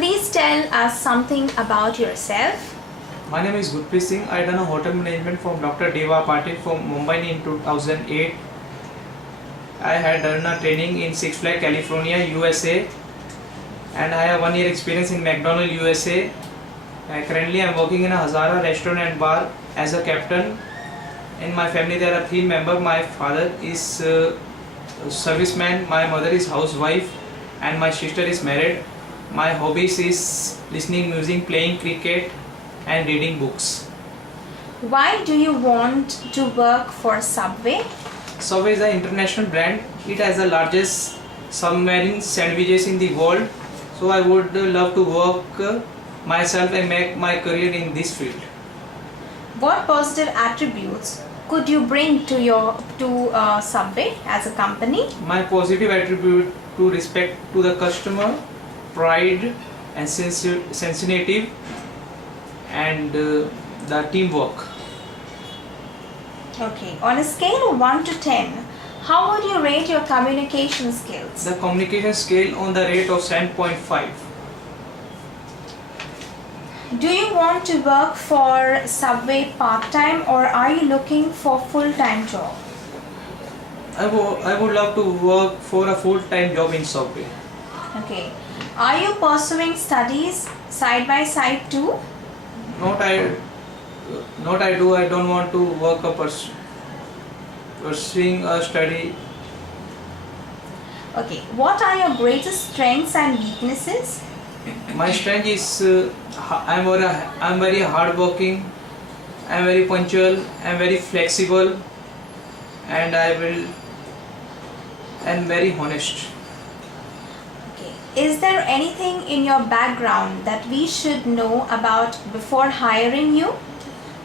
Please tell us something about yourself. My name is Gurpreet Singh. I done a hotel management from Dr. Deva Patil from Mumbai in 2008. I had done a training in Six Flags California, USA, and I have 1 year experience in McDonald's, USA. Currently, I am working in a Hazara restaurant and bar as a captain. In my family, there are 3 members. My father is a serviceman, my mother is housewife, and my sister is married. My hobbies is listening music, playing cricket, and reading books. Why do you want to work for Subway? Subway is an international brand. It has the largest submarine sandwiches in the world. So I would love to work myself and make my career in this field. What positive attributes could you bring to Subway as a company? My positive attribute to respect to the customer, pride and sensitive, and the teamwork. Okay, on a scale of 1 to 10, how would you rate your communication skills? The communication scale on the rate of 7.5. Do you want to work for Subway part-time or are you looking for full-time job? I would love to work for a full-time job in Subway. Okay. Are you pursuing studies side by side too? Not I do. I don't want to work pursuing a study. Okay. What are your greatest strengths and weaknesses? My strength is I'm very hardworking. I'm very punctual. I'm very flexible, and I'm very honest. Okay. Is there anything in your background that we should know about before hiring you?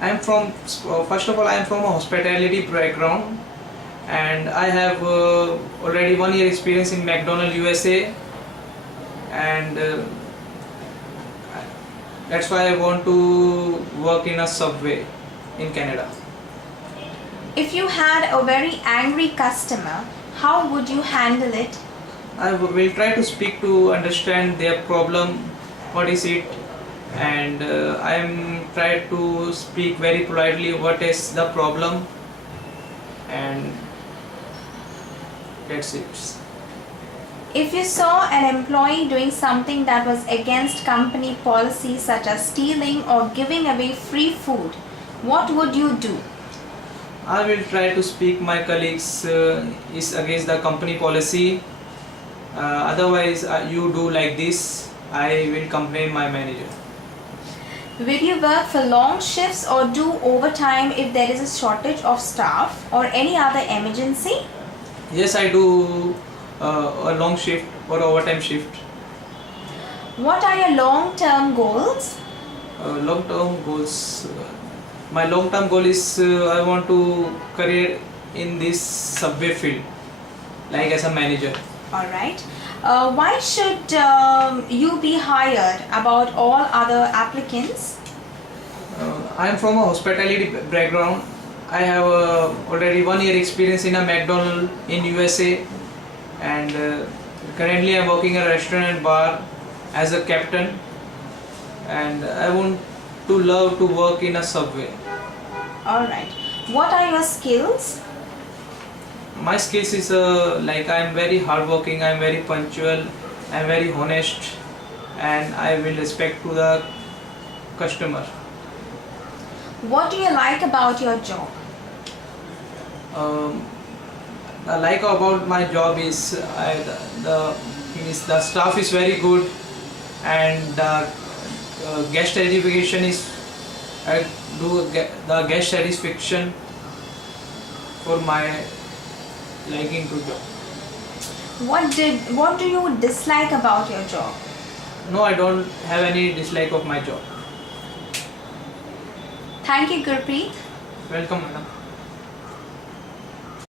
First of all, I am from a hospitality background, and I have already 1 year experience in McDonald's, USA, and that's why I want to work in a Subway in Canada. If you had a very angry customer, how would you handle it? I will try to speak to understand their problem, what is it, and I am try to speak very politely what is the problem, and that's it. If you saw an employee doing something that was against company policy such as stealing or giving away free food, what would you do? I will try to speak my colleagues is against the company policy. Otherwise, you do like this, I will complain my manager. Will you work for long shifts or do overtime if there is a shortage of staff or any other emergency? Yes, I do a long shift or overtime shift. What are your long-term goals? Long-term goals. My long-term goal is I want to career in this Subway field, like as a manager. All right. Why should you be hired about all other applicants? I am from a hospitality background. I have already 1 year experience in a McDonald's in USA, and currently I am working at a restaurant and bar as a captain, and I want to love to work in a Subway. All right. What are your skills? My skills is like I am very hardworking, I am very punctual, I am very honest, and I will respect to the customer. What do you like about your job? I like about my job is the staff is very good, and the guest education is I do the guest satisfaction for my liking to job. What do you dislike about your job? No, I don't have any dislike of my job. Thank you, Gurpreet. Welcome, madam.